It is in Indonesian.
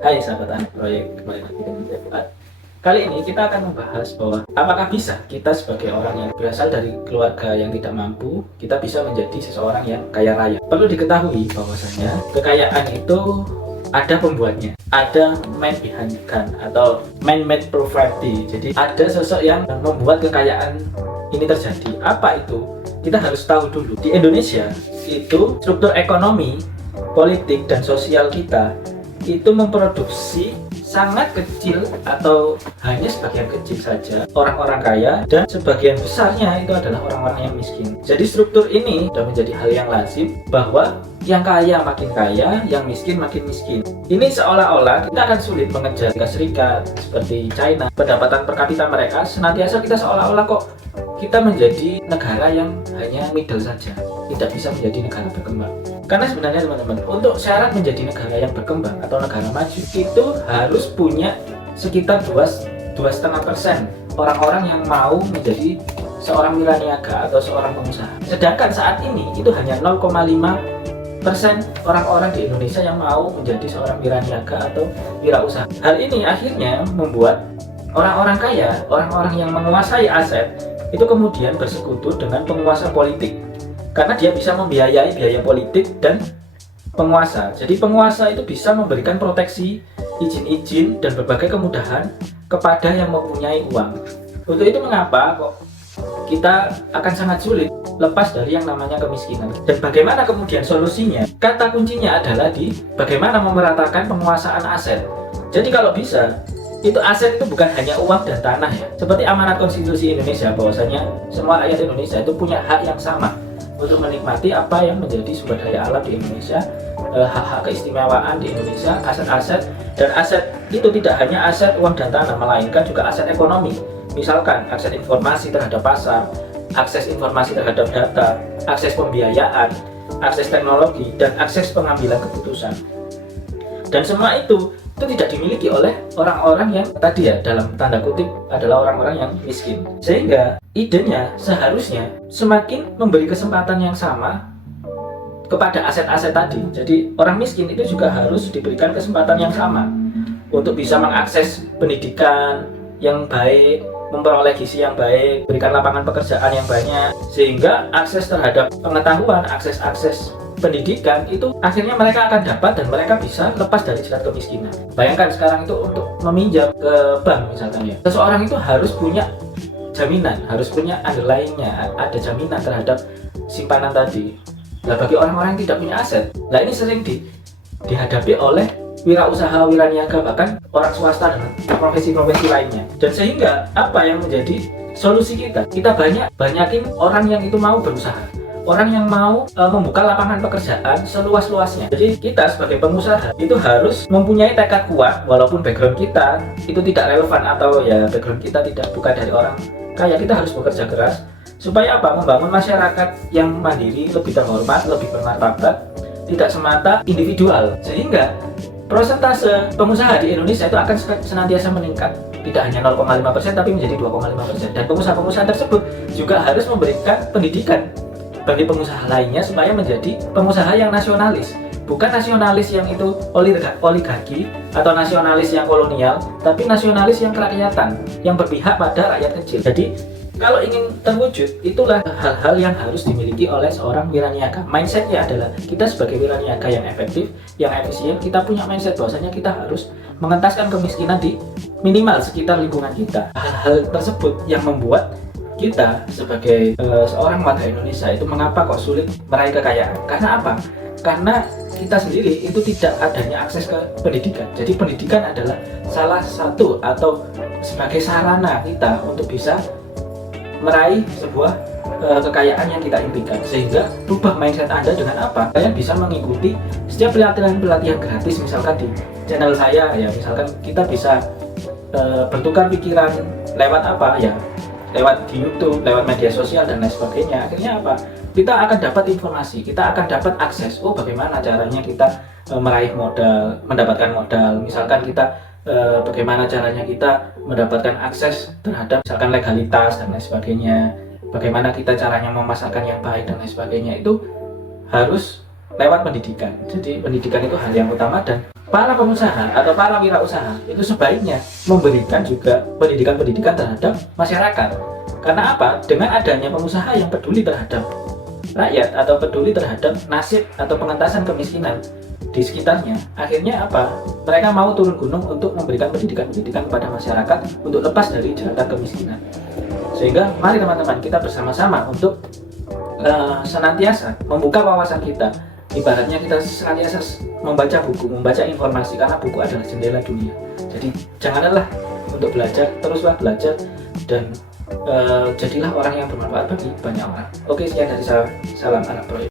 Hai sahabat anak proyek, kembali lagi dengan saya Fuad. Kali ini kita akan membahas bahwa apakah bisa kita sebagai orang yang berasal dari keluarga yang tidak mampu, kita bisa menjadi seseorang yang kaya raya. Perlu diketahui bahwasanya kekayaan itu ada pembuatnya, ada man behind the gun atau man-made poverty. Jadi ada sosok yang membuat kekayaan ini terjadi. Apa itu? Kita harus tahu dulu. Di Indonesia itu struktur ekonomi, politik dan sosial kita itu memproduksi sangat kecil atau hanya sebagian kecil saja orang-orang kaya, dan sebagian besarnya itu adalah orang-orang yang miskin. Jadi struktur ini sudah menjadi hal yang lazim bahwa yang kaya makin kaya, yang miskin makin miskin. Ini seolah-olah kita akan sulit mengejar Amerika Serikat seperti China. Pendapatan per kapita mereka senantiasa kita seolah-olah kok kita menjadi negara yang hanya middle saja, tidak bisa menjadi negara berkembang. Karena sebenarnya teman-teman, untuk syarat menjadi negara yang berkembang atau negara maju itu harus punya sekitar 2,5% orang-orang yang mau menjadi seorang wiraniaga atau seorang pengusaha. Sedangkan saat ini itu hanya 0,5% orang-orang di Indonesia yang mau menjadi seorang wiraniaga atau wirausaha. Hal ini akhirnya membuat orang-orang kaya, orang-orang yang menguasai aset itu kemudian bersekutu dengan penguasa politik, karena dia bisa membiayai biaya politik dan penguasa. Jadi penguasa itu bisa memberikan proteksi, izin-izin dan berbagai kemudahan kepada yang mempunyai uang. Untuk itu mengapa kok kita akan sangat sulit lepas dari yang namanya kemiskinan. Dan bagaimana kemudian solusinya? Kata kuncinya adalah di bagaimana memeratakan penguasaan aset. Jadi kalau bisa, itu aset itu bukan hanya uang dan tanah ya. Seperti amanat konstitusi Indonesia bahwasanya semua rakyat Indonesia itu punya hak yang sama untuk menikmati apa yang menjadi sumber daya alam di Indonesia, hak-hak keistimewaan di Indonesia, aset-aset, dan aset itu tidak hanya aset uang dan tanah, melainkan juga aset ekonomi. Misalkan akses informasi terhadap pasar, akses informasi terhadap data, akses pembiayaan, akses teknologi, dan akses pengambilan keputusan. Dan semua itu tidak dimiliki oleh orang-orang yang tadi ya, dalam tanda kutip adalah orang-orang yang miskin. Sehingga idenya seharusnya semakin memberi kesempatan yang sama kepada aset-aset tadi. Jadi orang miskin itu juga harus diberikan kesempatan yang sama untuk bisa mengakses pendidikan yang baik, memperoleh gizi yang baik, berikan lapangan pekerjaan yang banyak, sehingga akses terhadap pengetahuan, akses pendidikan itu akhirnya mereka akan dapat dan mereka bisa lepas dari jerat kemiskinan. Bayangkan sekarang itu untuk meminjam ke bank misalkan ya, seseorang itu harus punya jaminan, harus punya underlying-nya, ada jaminan terhadap simpanan tadi. Nah, bagi orang-orang yang tidak punya aset, nah ini sering dihadapi oleh wirausaha, wiraniaga, bahkan orang swasta dan profesi-profesi lainnya. Dan sehingga apa yang menjadi solusi kita? Kita banyakin orang yang itu mau berusaha, orang yang mau membuka lapangan pekerjaan seluas-luasnya. Jadi kita sebagai pengusaha itu harus mempunyai tekad kuat, walaupun background kita itu tidak relevan atau ya background kita bukan dari orang kaya. Kita harus bekerja keras supaya apa? Membangun masyarakat yang mandiri, lebih terhormat, lebih bermartabat, tidak semata individual. Sehingga persentase pengusaha di Indonesia itu akan senantiasa meningkat, tidak hanya 0,5% tapi menjadi 2,5%. Dan pengusaha-pengusaha tersebut juga harus memberikan pendidikan bagi pengusaha lainnya supaya menjadi pengusaha yang nasionalis, bukan nasionalis yang itu oligarki atau nasionalis yang kolonial, tapi nasionalis yang kerakyatan, yang berpihak pada rakyat kecil. Jadi kalau ingin terwujud, itulah hal-hal yang harus dimiliki oleh seorang wiraniaga. Mindsetnya adalah kita sebagai wiraniaga yang efektif, yang efisien, kita punya mindset bahwasanya kita harus mengentaskan kemiskinan di minimal sekitar lingkungan kita. Hal-hal tersebut yang membuat kita sebagai seorang warga Indonesia itu mengapa kok sulit meraih kekayaan. Karena apa? Karena kita sendiri itu tidak adanya akses ke pendidikan. Jadi pendidikan adalah salah satu atau sebagai sarana kita untuk bisa meraih sebuah kekayaan yang kita impikan. Sehingga rubah mindset Anda dengan apa? Kalian bisa mengikuti setiap pelatihan gratis misalkan di channel saya ya. Misalkan kita bisa bertukar pikiran lewat apa ya? Lewat di YouTube, lewat media sosial dan lain sebagainya. Akhirnya apa? Kita akan dapat informasi, kita akan dapat akses. Oh, bagaimana caranya kita meraih modal, mendapatkan modal. Misalkan kita bagaimana caranya kita mendapatkan akses terhadap misalkan legalitas dan lain sebagainya, bagaimana kita caranya memasarkan yang baik dan lain sebagainya, itu harus lewat pendidikan. Jadi pendidikan itu hal yang utama, dan para pengusaha atau para wirausaha itu sebaiknya memberikan juga pendidikan-pendidikan terhadap masyarakat. Karena apa? Dengan adanya pengusaha yang peduli terhadap rakyat atau peduli terhadap nasib atau pengentasan kemiskinan di sekitarnya, akhirnya apa? Mereka mau turun gunung untuk memberikan pendidikan-pendidikan kepada masyarakat untuk lepas dari jeratan kemiskinan. Sehingga mari teman-teman kita bersama-sama untuk senantiasa membuka wawasan kita. Ibaratnya kita senantiasa membaca buku, membaca informasi, karena buku adalah jendela dunia. Jadi janganlah untuk belajar, teruslah belajar dan jadilah orang yang bermanfaat bagi banyak orang. Oke, sekian dari saya. Salam anak proyek.